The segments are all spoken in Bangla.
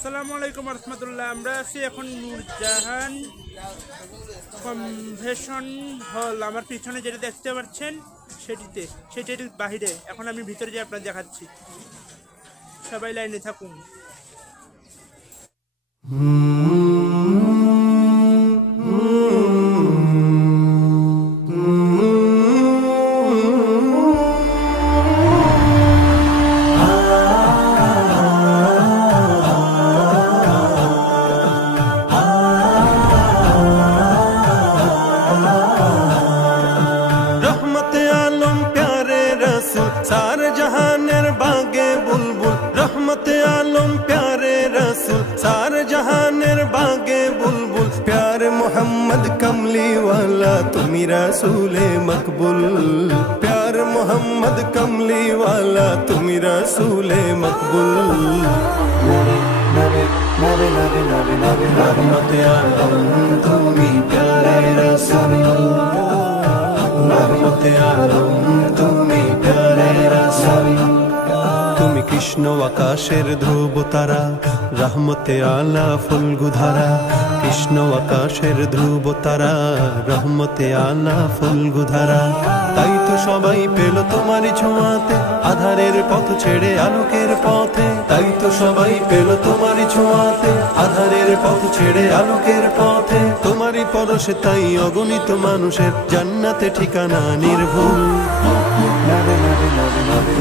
আসসালামু আলাইকুম রহমতুল্লাহ। আমরা আছি এখন নূরজাহান কনভেনশন হল। আমার পিছনে যেটা দেখতে পাচ্ছেন সেটির বাহিরে। এখন আমি ভিতরে যেয়ে আপনার দেখাচ্ছি। সবাই লাইনে থাকুন। सारे जहानेर बागे बुलबुल रहमते आलम प्यारे रसूल सारे जहानेर बागे बुलबुल प्यारे मोहम्मद कमली वाला तुमी रसूले मकबूल प्यारे मोहम्मद कमली वाला तुमी रसूले मकबूल रहमते आलम तुमी प्यारे रसूल रहमते आलम तुमी प्यारे रसूल तुमी कृष्ण आकाशेर ध्रुव तारा रहमते आला फुलगुधारा कृष्ण आकाशेर ध्रुव तारा रहमते आला फुलगुधारा ताई तो सबाई पेलो तुम्हारी छोঁয়াতে आधारेर पथ छेड़े आलोकेर पथे ताई तो सबाई पेलो तुम्हारी छोঁয়াতে आधारेर पथ छेड़े आलोकेर पथे तुम्हारी परशे ताई अगणित मानुषेर জান্নাতে ठिकाना निर्भुल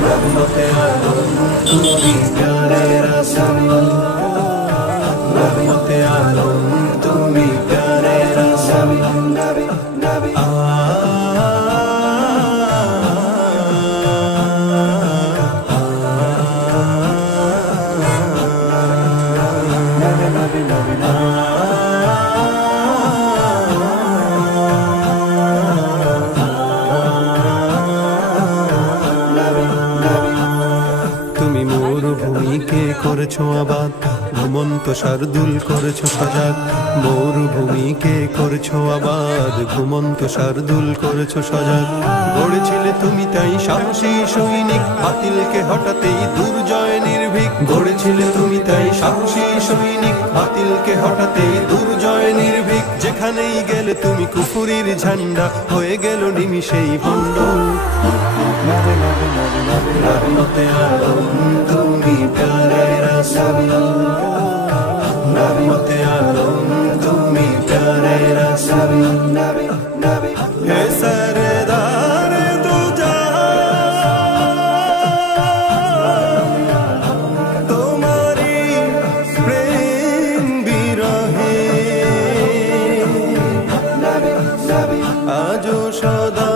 रहमते आलम तुमी प्यारे रसूल रहमते आलम तुमी प्यारे रसूल করেছো আবাদ ঘুমন্ত শারদুল করেছো সজাগ মরুভূমিকে করেছো আবাদ ঘুমন্ত শারদুল করেছো সজাগ গড়েছিলে তুমি তাই সাহসী সৈনিক বাতিলকে হঠাতেই দুর্জয় নির্ভীক গড়েছিলে তুমি তাই সাহসী সৈনিক বাতিলকে হঠাতেই দুর্জয় নির্ভীক যেখানেই গেলে তুমি কুফুরির ঝান্ডা হয়ে গেল নিমিষেই ভণ্ড रहमते आलम तुमी प्यारे रसूल रहमते आलम तुमी प्यारे रसूल हे सरदार दो जहां तुम्हारी प्रेम बिरहे आजो सदा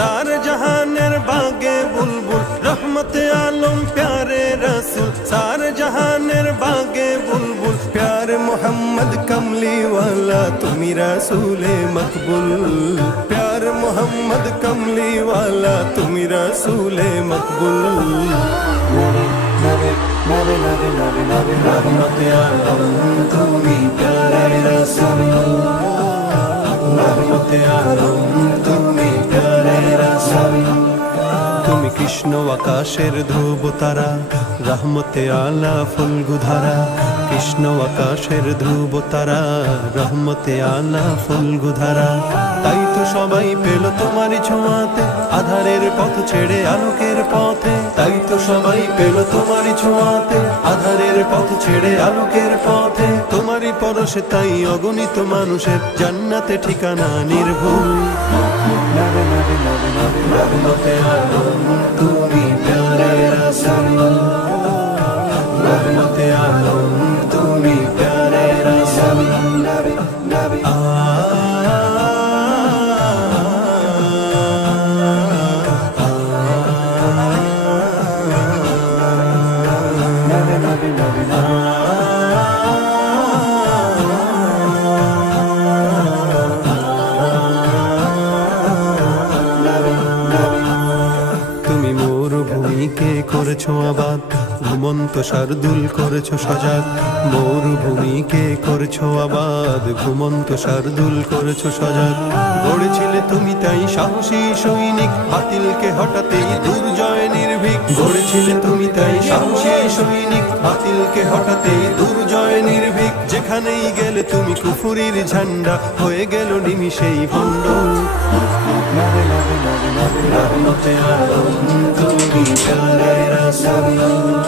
सारे जहानेर बागे बुलबुल रहमते आलम प्यारे रसूल सारे जहानेर बागे बुलबुल प्यारे मोहम्मद कमली वाला तुमी रसूले मकबूल प्यारे मोहम्मद कमली वाला तुमी रसूले मकबूल रहमते आलम तुमी प्यारे रसूल रहमते आलम तुमी प्यारे रसूल तुमी कृष्ण आकाशेर ध्रुव तारा रहमते आला फुलगुधारा कृष्ण आकाशेर ध्रुव तारा रहमते आला फुलगुधारा ताई तो सबाई पेलो तुम्हारी छोঁয়াতে आधारेर पथ छेड़े आलोकेर पथे ताई तो सबाई पेलो तुम्हारी छोঁয়াতে आधारेर पथ छेड़े आलोकेर पथे तुम्हारी परशे ताई अगणित मानुषेर জান্নাতে ठिकाना निर्भुल रहमते आलम तुमी प्यारे रसूल रहमते आलम तुमी प्यारे ঘুমন্ত শার্দুল করেছো সজাগ, মরুভূমিকে করেছো আবাদ, ঘুমন্ত শার্দুল করেছো সজাগ। গড়েছিলে তুমি তাই সাহসী সৈনিক, বাতিলকে হঠাতেই দুর্জয় নির্ভীক। গড়েছিলে তুমি তাই সাহসী সৈনিক, বাতিলকে হঠাতেই দুর্জয় নির্ভীক। যেখানেই গেলে তুমি কুফুরির ঝান্ডা হয়ে গেল নিমিষেই ভণ্ড। রহমতে আলম তুমি প্যারে রাসূল।